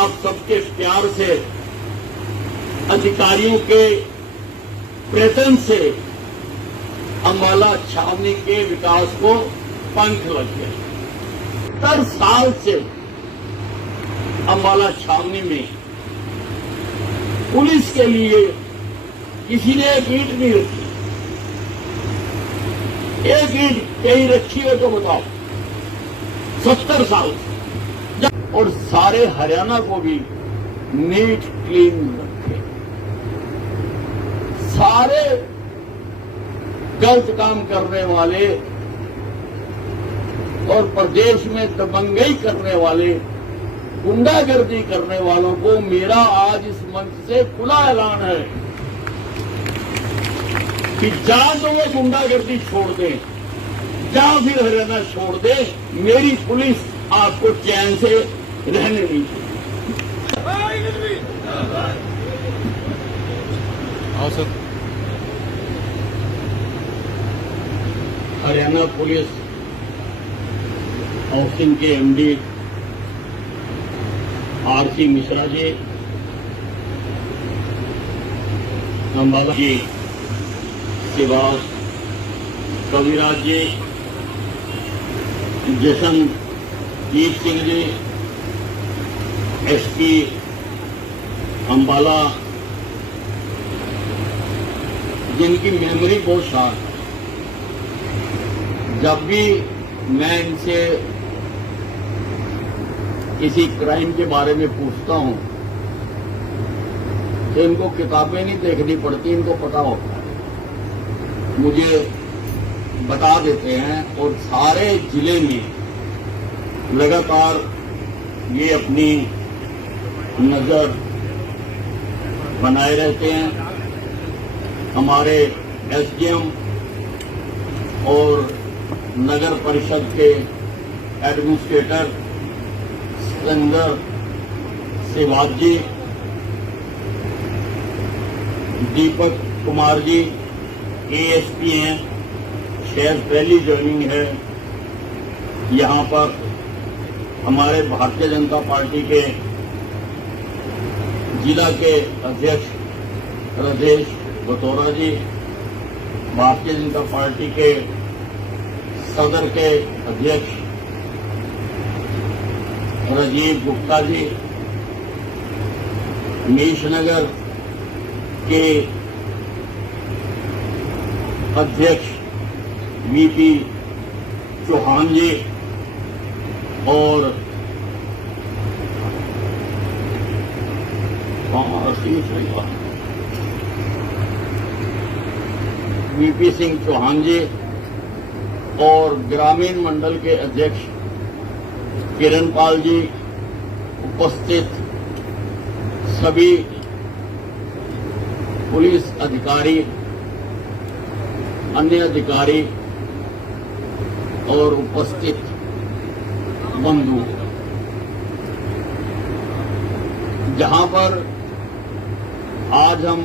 आप सबके प्यार से, अधिकारियों के प्रयत्न से अंबाला छावनी के विकास को पंख लग गए। 70 साल से अंबाला छावनी में पुलिस के लिए किसी ने एक ईंट नहीं रखी। एक ईंट कहीं रखी हो तो बताओ। 70 साल से। और सारे हरियाणा को भी नीट क्लीन रखे। सारे गलत काम करने वाले और प्रदेश में दबंगई करने वाले, गुंडागर्दी करने वालों को मेरा आज इस मंच से खुला ऐलान है कि जा तो वो गुंडागर्दी छोड़ दें, या फिर हरियाणा छोड़ दे। मेरी पुलिस आपको चैन से रहने नहीं देगी। हरियाणा पुलिस हाउसिंग के एमडी आरसी मिश्रा जी, अंबाला जी, शिवास कविराज जी, जशनजीत सिंह जी, एसपी अंबाला, जिनकी मेमोरी बहुत शार्प है। जब भी मैं इनसे किसी क्राइम के बारे में पूछता हूं तो इनको किताबें नहीं देखनी पड़ती, इनको पता होता है, मुझे बता देते हैं। और सारे जिले में लगातार ये अपनी नजर बनाए रहते हैं। हमारे एसडीएम और नगर परिषद के एडमिनिस्ट्रेटर सिकंदर सेवाज जी, दीपक कुमार जी एएसपी हैं, शहर पहली ज्वाइनिंग है। यहां पर हमारे भारतीय जनता पार्टी के जिला के अध्यक्ष राजेश बतौरा जी, भारतीय जनता पार्टी के सदर के अध्यक्ष राजीव गुप्ता जी, मीशनगर के अध्यक्ष वीपी चौहान जी और वीपी सिंह चौहान जी और ग्रामीण मंडल के अध्यक्ष किरणपाल जी, उपस्थित सभी पुलिस अधिकारी, अन्य अधिकारी और उपस्थित बंधु, जहां पर आज हम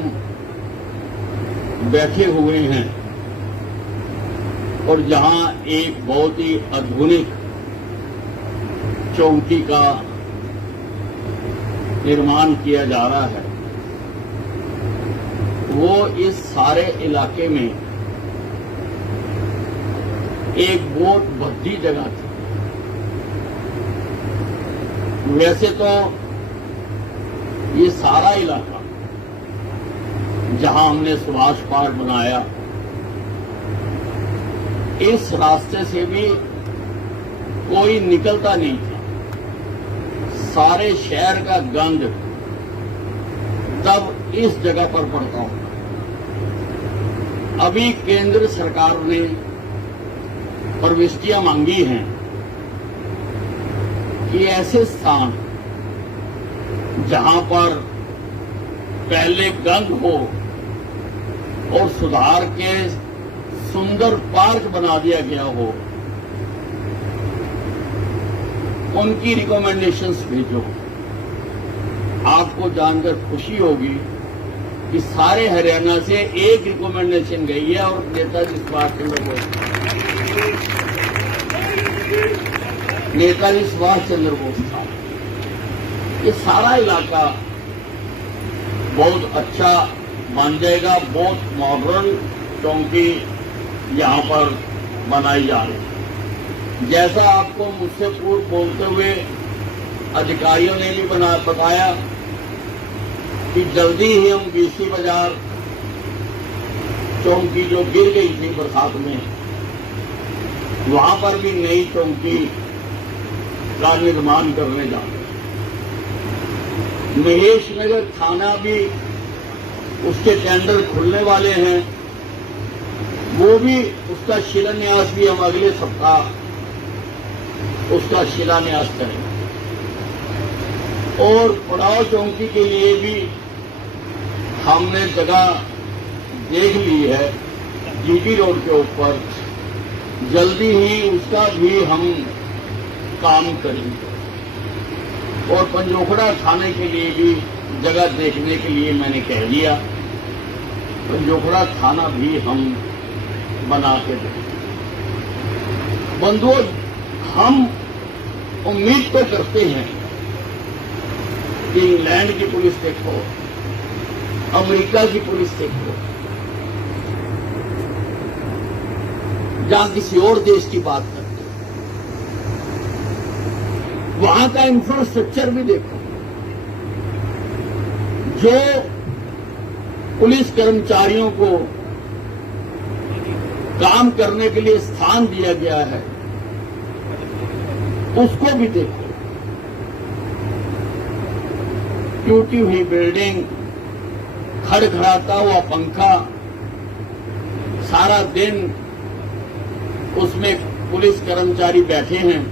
बैठे हुए हैं और जहां एक बहुत ही आधुनिक चौकी का निर्माण किया जा रहा है, वो इस सारे इलाके में एक बहुत भद्दी जगह थी। वैसे तो ये सारा इलाका जहां हमने सुभाष पार्क बनाया, इस रास्ते से भी कोई निकलता नहीं था। सारे शहर का गंद तब इस जगह पर पड़ता हूं। अभी केंद्र सरकार ने प्रविष्टियां मांगी हैं कि ऐसे स्थान जहां पर पहले गंद हो और सुधार के सुंदर पार्क बना दिया गया हो, उनकी रिकमेंडेशंस भेजो। आपको जानकर खुशी होगी कि सारे हरियाणा से एक रिकमेंडेशन गई है और नेताजी सुभाष चंद्र बोस, नेताजी सुभाष चंद्र बोस साहब। ये सारा इलाका बहुत अच्छा बन जाएगा। बहुत मॉडर्न चौकी यहाँ पर बनाई जा रही। जैसा आपको मुझसे पूर्व बोलते हुए अधिकारियों ने भी बताया कि जल्दी ही हम बीसी बाजार चौकी जो गिर गई थी बरसात में, वहां पर भी नई चौकी का निर्माण करने जा रहे हैं। महेश नगर थाना भी उसके टेंडर खुलने वाले हैं, वो भी उसका शिलान्यास भी हम अगले सप्ताह उसका शिलान्यास करेंगे। और पड़ाव चौकी के लिए भी हमने जगह देख ली है जीटी रोड के ऊपर, जल्दी ही उसका भी हम काम करेंगे। और पंजोखड़ा थाने के लिए भी जगह देखने के लिए मैंने कह दिया, पंजोखड़ा थाना भी हम बना के देंगे। बंधुओं, हम उम्मीद तो करते हैं कि इंग्लैंड की पुलिस देखो, अमेरिका की पुलिस देखो, जहां किसी और देश की बात करते हो, वहां का इंफ्रास्ट्रक्चर भी देखो। जो पुलिस कर्मचारियों को काम करने के लिए स्थान दिया गया है, उसको भी देखो। टूटी हुई बिल्डिंग, खड़खड़ाता हुआ पंखा, सारा दिन उसमें पुलिस कर्मचारी बैठे हैं,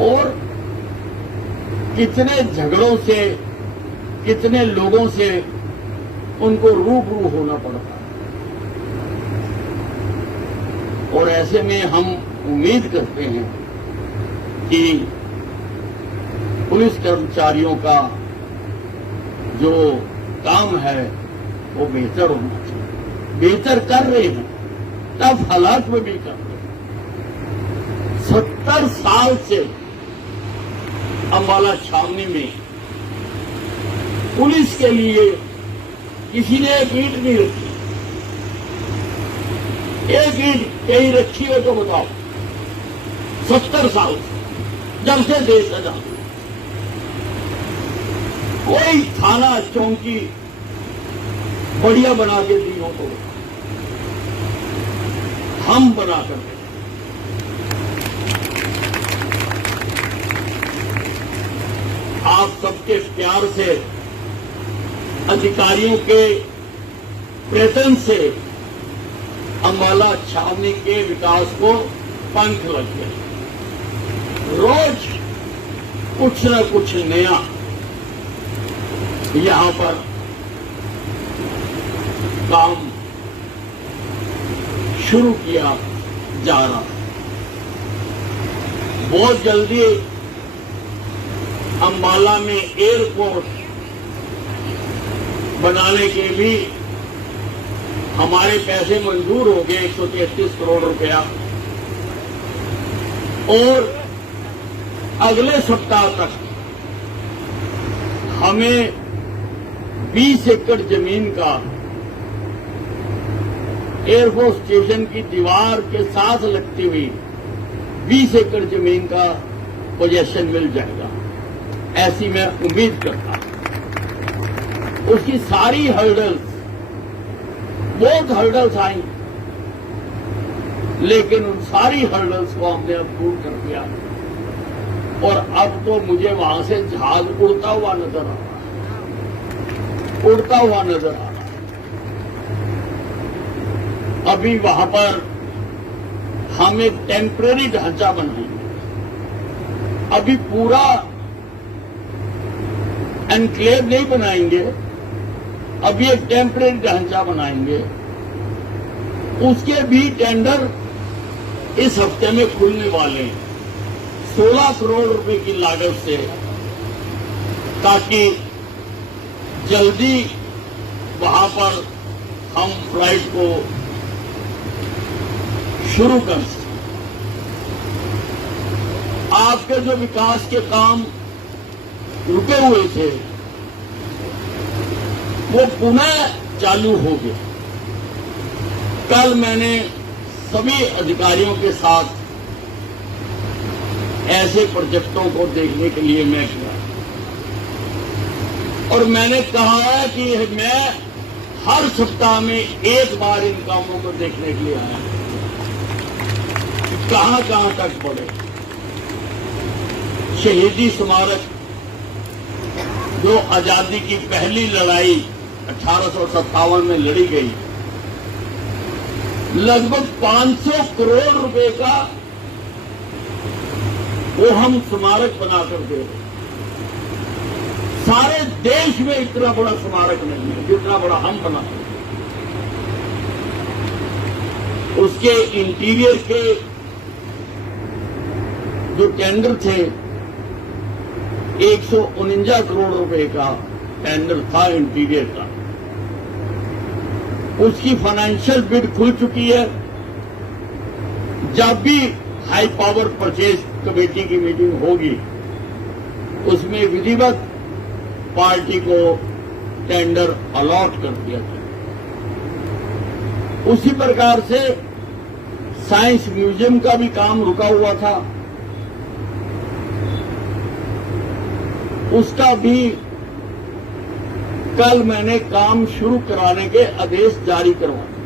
और कितने झगड़ों से, कितने लोगों से उनको रूबरू होना पड़ता है। और ऐसे में हम उम्मीद करते हैं कि पुलिस कर्मचारियों का जो काम है वो बेहतर होना चाहिए। बेहतर कर रहे हैं, टफ हालात में भी कर रहे हैं। 70 साल से अंबाला छावनी में पुलिस के लिए किसी ने एक ईंट नहीं रखी। एक ईंट कहीं रखी हो तो बताओ। 70 साल जब से देश आजाद, कोई थाना चौकी बढ़िया बना के दी हो तो हम बना कर दें। आप सबके प्यार से, अधिकारियों के प्रयत्न से अंबाला छावनी के विकास को पंख लग गए। रोज कुछ न कुछ नया यहां पर काम शुरू किया जा रहा है। बहुत जल्दी अंबाला में एयरपोर्ट बनाने के भी हमारे पैसे मंजूर हो गए, 133 करोड़ रुपया। और अगले सप्ताह तक हमें 20 एकड़ जमीन का एयरफोर्स स्टेशन की दीवार के साथ लगती हुई 20 एकड़ जमीन का पोजेशन मिल जाएगा, ऐसी मैं उम्मीद करता हूं। उसकी सारी हर्डल्स, बहुत हर्डल्स आई, लेकिन उन सारी हर्डल्स को हमने अब दूर कर दिया। और अब तो मुझे वहां से जहाज उड़ता हुआ नजर आ रहा है, उड़ता हुआ नजर आ रहा है। अभी वहां पर हम एक टेम्परेरी ढांचा बनाएंगे। अभी पूरा एनक्लेव नहीं बनाएंगे, अभी एक टेम्परेरी ढांचा बनाएंगे। उसके भी टेंडर इस हफ्ते में खुलने वाले हैं, 16 करोड़ रुपए की लागत से, ताकि जल्दी वहां पर हम फ्लाइट को शुरू कर सकें। आपके जो विकास के काम रुके हुए थे वो पुनः चालू हो गया। कल मैंने सभी अधिकारियों के साथ ऐसे प्रोजेक्टों को देखने के लिए मैं गया और मैंने कहा है कि मैं हर सप्ताह में एक बार इन कामों को देखने के लिए आया कि कहां कहां तक बढ़े। शहीदी स्मारक जो आजादी की पहली लड़ाई 1857 में लड़ी गई, लगभग 500 करोड़ रुपए का वो हम स्मारक बनाकर दे रहे। सारे देश में इतना बड़ा स्मारक नहीं है जितना बड़ा हम बना। उसके इंटीरियर के जो टेंडर थे 149 करोड़ रुपए का टेंडर था इंटीरियर का। उसकी फाइनेंशियल बिड खुल चुकी है। जब भी हाई पावर परचेज कमेटी की मीटिंग होगी उसमें विधिवत पार्टी को टेंडर अलॉट कर दिया जाए। उसी प्रकार से साइंस म्यूजियम का भी काम रुका हुआ था, उसका भी कल मैंने काम शुरू कराने के आदेश जारी करवा दिए।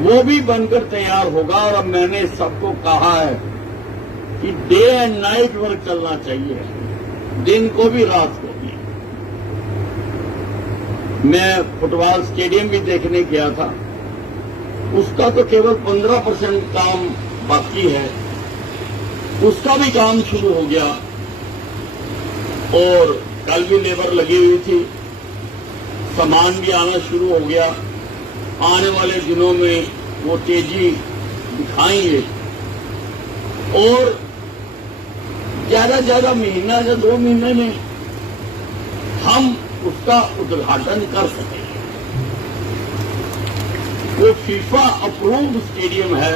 वो भी बनकर तैयार होगा और अब मैंने सबको कहा है कि डे एंड नाइट वर्क चलना चाहिए, दिन को भी रात को भी। मैं फुटबॉल स्टेडियम भी देखने गया था, उसका तो केवल 15% काम बाकी है, उसका भी काम शुरू हो गया और कल भी लेबर लगी हुई थी, सामान भी आना शुरू हो गया। आने वाले दिनों में वो तेजी दिखाएंगे और ज्यादा से ज्यादा महीना या 2 महीने में हम उसका उद्घाटन कर सकेंगे। वो फीफा अप्रूव्ड स्टेडियम है।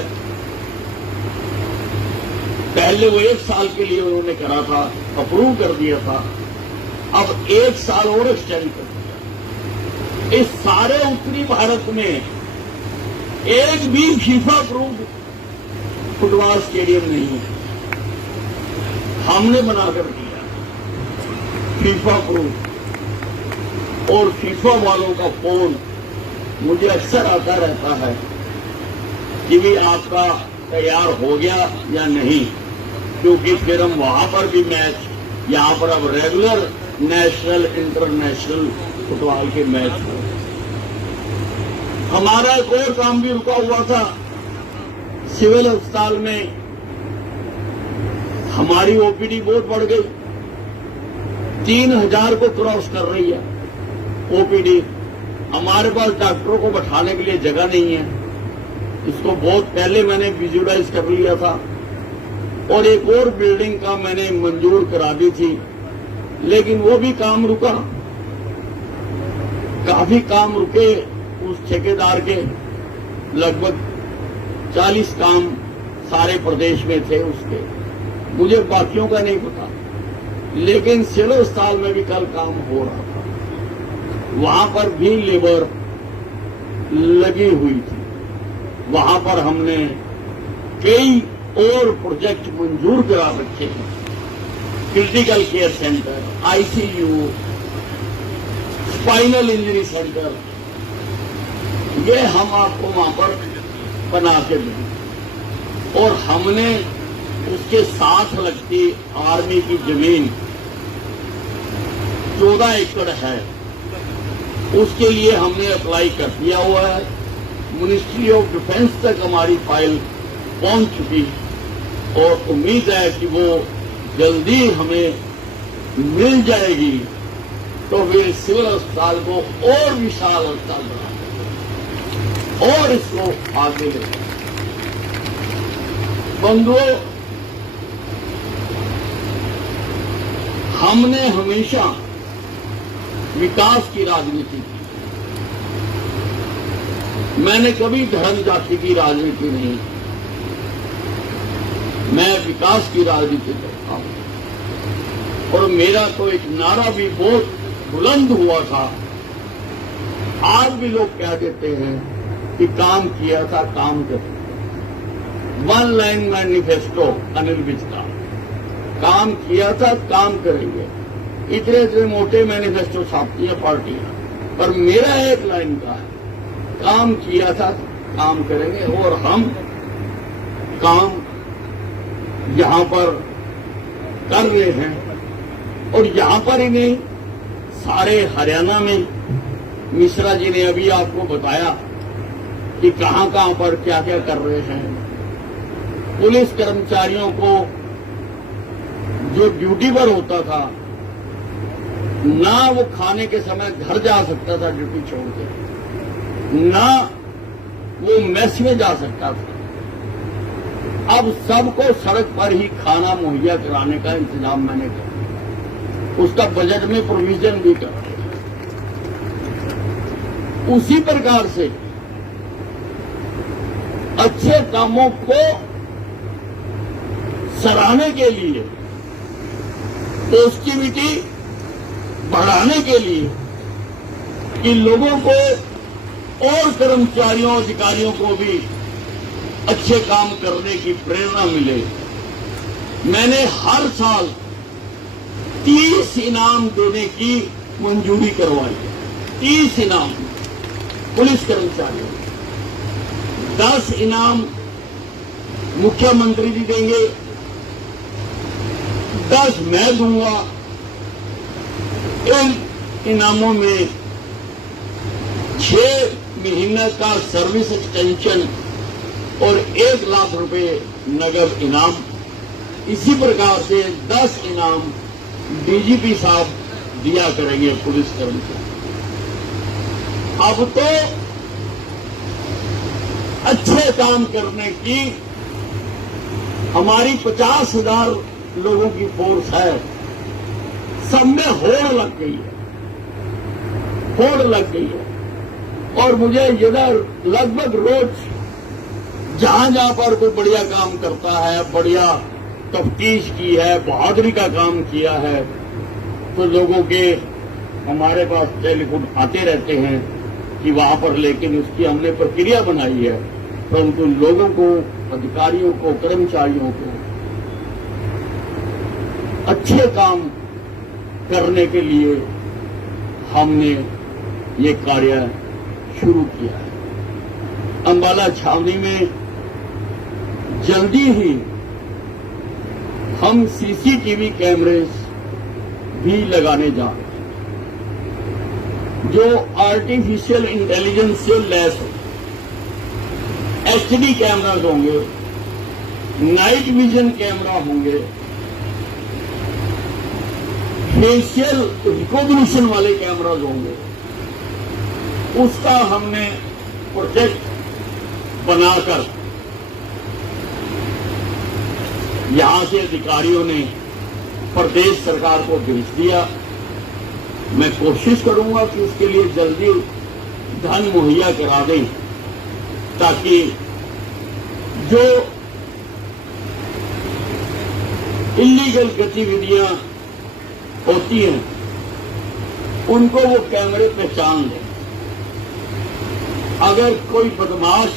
पहले वो 1 साल के लिए उन्होंने करा था, अप्रूव कर दिया था, अब 1 साल और एक्सटेंड कर दिया। इस सारे उत्तरी भारत में एक भी फीफा अप्रूव्ड फुटबॉल स्टेडियम नहीं है, हमने बनाकर दिया फीफा अप्रूव्ड। और फीफा वालों का फोन मुझे अक्सर आता रहता है कि भी आपका तैयार हो गया या नहीं, क्योंकि फिर हम वहां पर भी मैच, यहां पर अब रेगुलर नेशनल इंटरनेशनल फुटबॉल के मैच हो। हमारा एक और काम भी रुका हुआ था, सिविल अस्पताल में हमारी ओपीडी बहुत बढ़ गई, 3000 को क्रॉस कर रही है ओपीडी। हमारे पास डॉक्टरों को बैठाने के लिए जगह नहीं है, इसको बहुत पहले मैंने विजुअलाइज कर लिया था और एक और बिल्डिंग का मैंने मंजूर करा दी थी, लेकिन वो भी काम रुका। काफी काम रुके, उस ठेकेदार के लगभग 40 काम सारे प्रदेश में थे उसके, मुझे बाकियों का नहीं पता, लेकिन सिविल अस्पताल में भी कल काम हो रहा था, वहां पर भी लेबर लगी हुई थी। वहां पर हमने कई और प्रोजेक्ट मंजूर करा रखे हैं, critical care centre, ICU, spinal injury centre, ये हम आपको वहां पर बना के दें। और हमने उसके साथ लगती आर्मी की जमीन 14 एकड़ है, उसके लिए हमने अप्लाई कर दिया हुआ है। मिनिस्ट्री ऑफ डिफेंस तक हमारी फाइल पहुंच चुकी और उम्मीद है कि वो जल्दी हमें मिल जाएगी, तो फिर सिविल अस्पताल को और विशाल अस्पताल बना और इसको आगे ले। बंधुओं, हमने हमेशा विकास की राजनीति की, मैंने कभी धर्म जाति की राजनीति नहीं, मैं विकास की राजनीति करता हूं। और मेरा तो एक नारा भी बहुत बुलंद हुआ था। आज भी लोग कह देते हैं कि काम किया था, काम कर। One line manifesto Anil Vij का, काम किया था, काम करेंगे। इतने इतने मोटे मैनिफेस्टो छापती है पार्टियां, पर मेरा एक लाइन का है, काम किया था, काम करेंगे। और हम काम यहां पर कर रहे हैं, और यहां पर ही नहीं, सारे हरियाणा में। मिश्रा जी ने अभी आपको बताया कि कहां कहां पर क्या क्या कर रहे हैं। पुलिस कर्मचारियों को जो ड्यूटी पर होता था, ना वो खाने के समय घर जा सकता था ड्यूटी छोड़ के, ना वो मेस में जा सकता था। अब सबको सड़क पर ही खाना मुहैया कराने का इंतजाम मैंने किया, उसका बजट में प्रोविजन भी कर। उसी प्रकार से अच्छे कामों को सराहने के लिए, पॉजिटिविटी बढ़ाने के लिए, कि लोगों को और कर्मचारियों अधिकारियों को भी अच्छे काम करने की प्रेरणा मिले, मैंने हर साल 30 इनाम देने की मंजूरी करवाई है। 30 इनाम पुलिस कर्मचारियों, 10 इनाम मुख्यमंत्री जी देंगे, 10 मैं दूंगा। इन इनामों में 6 महीने का सर्विस एक्सटेंशन और 1 लाख रुपए नगद इनाम। इसी प्रकार से 10 इनाम डीजीपी साहब दिया करेंगे पुलिस कर्मचारी। अब तो अच्छे काम करने की हमारी 50,000 लोगों की फोर्स है, सब में होड़ लग गई है, होड़ लग गई है। और मुझे इधर लगभग रोज जहां जहां पर कोई बढ़िया काम करता है, बढ़िया तफ्तीश की है, बहादुरी का काम किया है, तो लोगों के हमारे पास टेलीफोन आते रहते हैं कि वहां पर, लेकिन उसकी हमने प्रक्रिया बनाई है, परंतु लोगों को, अधिकारियों को, कर्मचारियों को अच्छे काम करने के लिए हमने ये कार्य शुरू किया है। अंबाला छावनी में जल्दी ही हम सीसीटीवी कैमरेज भी लगाने जा रहे हैं, जो आर्टिफिशियल इंटेलिजेंस से लैस हो। एचडी कैमराज होंगे, नाइट विजन कैमरा होंगे, फेशियल रिकॉग्निशन वाले कैमराज होंगे। उसका हमने प्रोजेक्ट बनाकर यहां से अधिकारियों ने प्रदेश सरकार को भेज दिया। मैं कोशिश करूंगा कि उसके लिए जल्दी धन मुहैया करा दें, ताकि जो इल्लीगल गतिविधियां होती हैं उनको वो कैमरे पहचान लें। अगर कोई बदमाश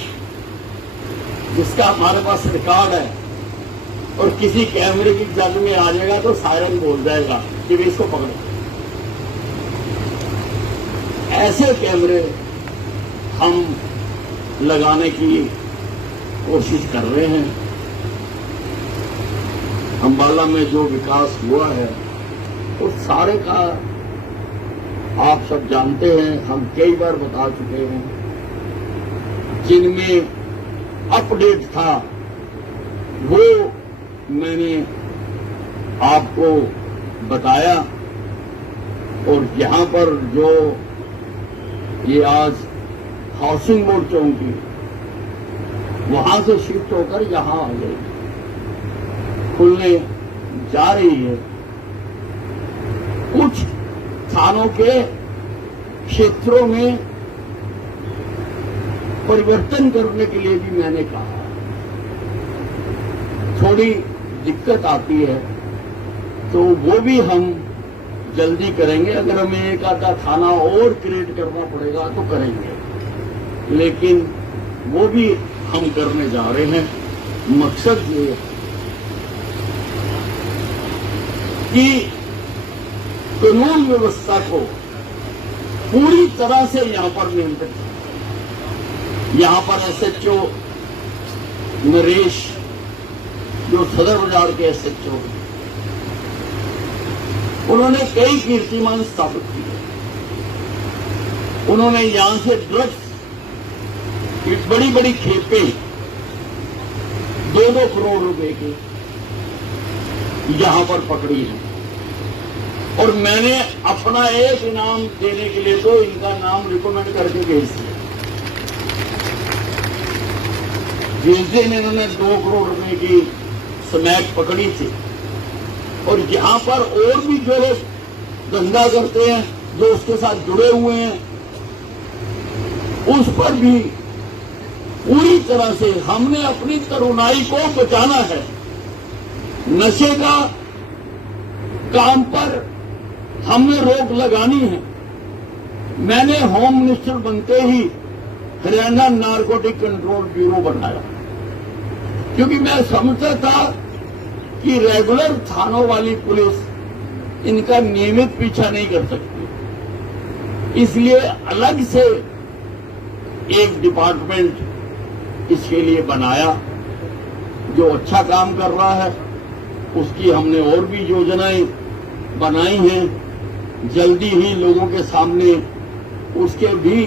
जिसका हमारे पास रिकॉर्ड है और किसी कैमरे की जद में आ जाएगा तो सायरन बोल जाएगा कि वे इसको पकड़े। ऐसे कैमरे हम लगाने की कोशिश कर रहे हैं। अंबाला में जो विकास हुआ है उस सारे का आप सब जानते हैं, हम कई बार बता चुके हैं। जिनमें अपडेट था वो मैंने आपको बताया, और यहां पर जो ये आज हाउसिंग बोर्ड चौकी वहां से शिफ्ट होकर यहां आ गई, खुलने जा रही है। कुछ थानों के क्षेत्रों में परिवर्तन करने के लिए भी मैंने कहा। थोड़ी दिक्कत आती है तो वो भी हम जल्दी करेंगे। अगर हमें एक आधा थाना और क्रिएट करना पड़ेगा तो करेंगे, लेकिन वो भी हम करने जा रहे हैं। मकसद ये है कि कानून व्यवस्था को पूरी तरह से यहां पर नियंत्रित करें। यहां पर एसएचओ नरेश, जो सदर बाजार के एसएचओ, उन्होंने कई कीर्तिमान स्थापित किए। उन्होंने यहां से ड्रग्स की बड़ी बड़ी खेपें 2-2 करोड़ रुपए की यहां पर पकड़ी है। और मैंने अपना एक इनाम देने के लिए तो इनका नाम रिकमेंड करके भेज दिया। जिस दिन इन्होंने 2 करोड़ रुपए की स्मैक पकड़ी थी, और यहां पर और भी जो लोग धंधा करते हैं, जो उसके साथ जुड़े हुए हैं, उस पर भी पूरी तरह से हमने अपनी तरुणाई को बचाना है। नशे का काम पर हमने रोक लगानी है। मैंने होम मिनिस्टर बनते ही हरियाणा नारकोटिक कंट्रोल ब्यूरो बनाया, क्योंकि मैं समझता था कि रेगुलर थानों वाली पुलिस इनका नियमित पीछा नहीं कर सकती। इसलिए अलग से एक डिपार्टमेंट इसके लिए बनाया, जो अच्छा काम कर रहा है। उसकी हमने और भी योजनाएं बनाई हैं। जल्दी ही लोगों के सामने उसके भी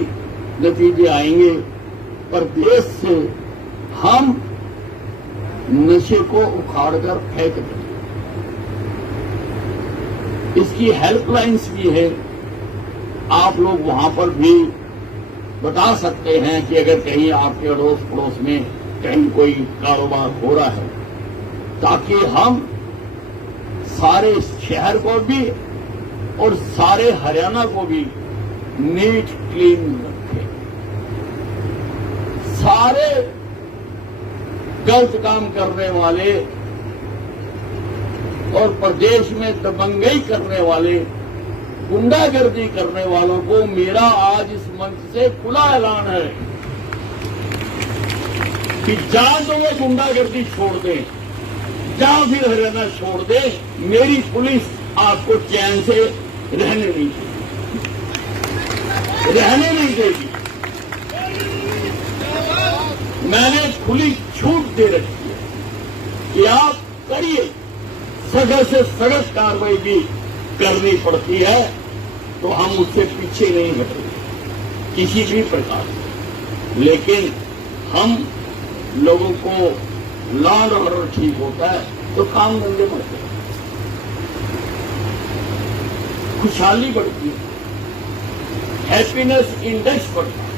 नतीजे आएंगे। पर देश से हम नशे को उखाड़कर फेंक दें। इसकी हेल्पलाइंस भी है, आप लोग वहां पर भी बता सकते हैं कि अगर कहीं आपके अड़ोस पड़ोस में कहीं कोई कारोबार हो रहा है, ताकि हम सारे शहर को भी और सारे हरियाणा को भी नीट क्लीन रखें। सारे गलत काम करने वाले और प्रदेश में दबंगई करने वाले, गुंडागर्दी करने वालों को मेरा आज इस मंच से खुला ऐलान है कि या तो वो गुंडागर्दी छोड़ दें या फिर हरियाणा छोड़ दे। मेरी पुलिस आपको चैन से रहने नहीं देगी। मैंने खुली छूट दे रखी है कि आप करिए, सख्त से सख्त कार्रवाई भी करनी पड़ती है तो हम उससे पीछे नहीं हटेंगे किसी भी प्रकार से। लेकिन हम लोगों को लॉ एंड ऑर्डर ठीक होता है तो काम धंधे बढ़ते हैं, खुशहाली बढ़ती है, हैप्पीनेस इंडेक्स बढ़ता है।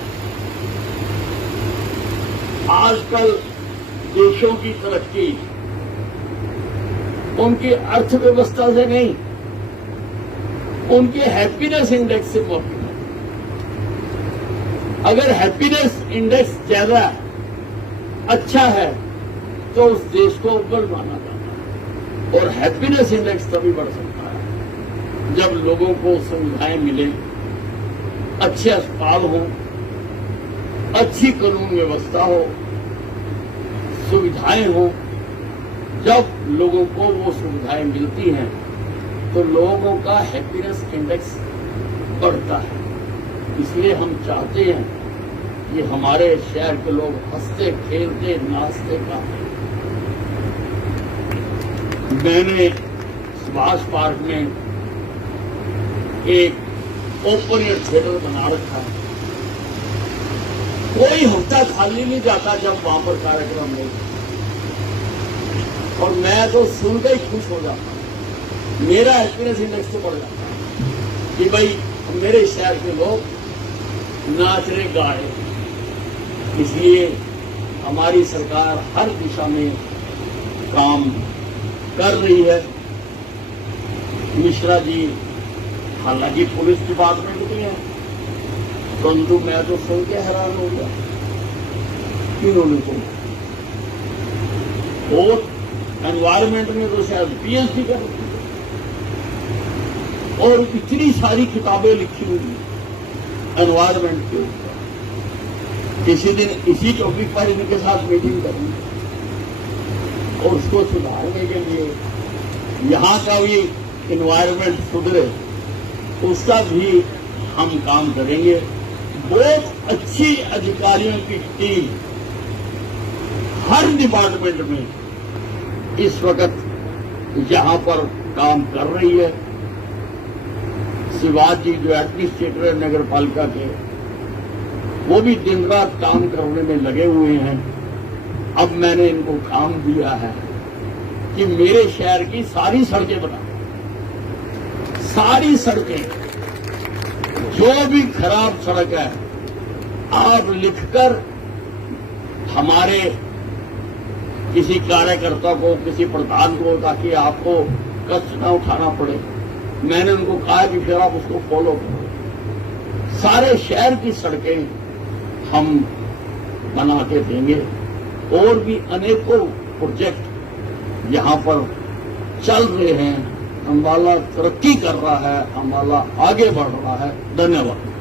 आजकल देशों की तरक्की उनकी अर्थव्यवस्था से नहीं, उनके हैप्पीनेस इंडेक्स से बढ़ती है। अगर हैप्पीनेस इंडेक्स ज्यादा अच्छा है तो उस देश को ऊपर माना जाता है। और हैप्पीनेस इंडेक्स तभी बढ़ सकता है जब लोगों को सुविधाएं मिले, अच्छे अस्पताल हो, अच्छी कानून व्यवस्था हो, सुविधाएं हो। जब लोगों को वो सुविधाएं मिलती हैं तो लोगों का हैप्पीनेस इंडेक्स बढ़ता है। इसलिए हम चाहते हैं कि हमारे शहर के लोग हंसते खेलते नाचते गाते। मैंने सुभाष पार्क में एक ओपन एयर थिएटर बना रखा है। कोई हफ्ता खाली नहीं जाता जब वहां पर कार्यक्रम नहीं, और मैं तो सुनकर ही खुश हो जाता हूं। मेरा हैप्पीनेस इंडेक्स तो बढ़ जाता है कि भाई मेरे शहर के लोग नाच रहे गा रहे। इसलिए हमारी सरकार हर दिशा में काम कर रही है। मिश्रा जी हालांकि पुलिस डिपार्टमेंट की है, परंतु मैं तो सुन के हैरान हो गया इन्होंने तो। और एनवायरमेंट में तो शायद पीएचडी कर रही है। और इतनी सारी किताबें लिखी हुई एनवायरमेंट के ऊपर। किसी दिन इसी टॉपिक पर इनके साथ मीटिंग करेंगे और उसको सुधारने के लिए यहाँ का भी एनवायरमेंट सुधरे उसका भी हम काम करेंगे। बहुत अच्छी अधिकारियों की टीम हर डिपार्टमेंट में इस वक्त यहाँ पर काम कर रही है। शिवाज जी जो एडमिनिस्ट्रेटर है नगर पालिका के, वो भी दिन रात काम करने में लगे हुए हैं। अब मैंने इनको काम दिया है कि मेरे शहर की सारी सड़कें बना, सारी सड़कें, जो भी खराब सड़क है आप लिखकर हमारे किसी कार्यकर्ता को, किसी प्रधान को, ताकि आपको कष्ट न उठाना पड़े। मैंने उनको कहा कि फिर आप उसको फॉलो करो। सारे शहर की सड़कें हम बना के देंगे और भी अनेकों प्रोजेक्ट यहाँ पर चल रहे हैं। अम्बाला तरक्की कर रहा है, अम्बाला आगे बढ़ रहा है। धन्यवाद।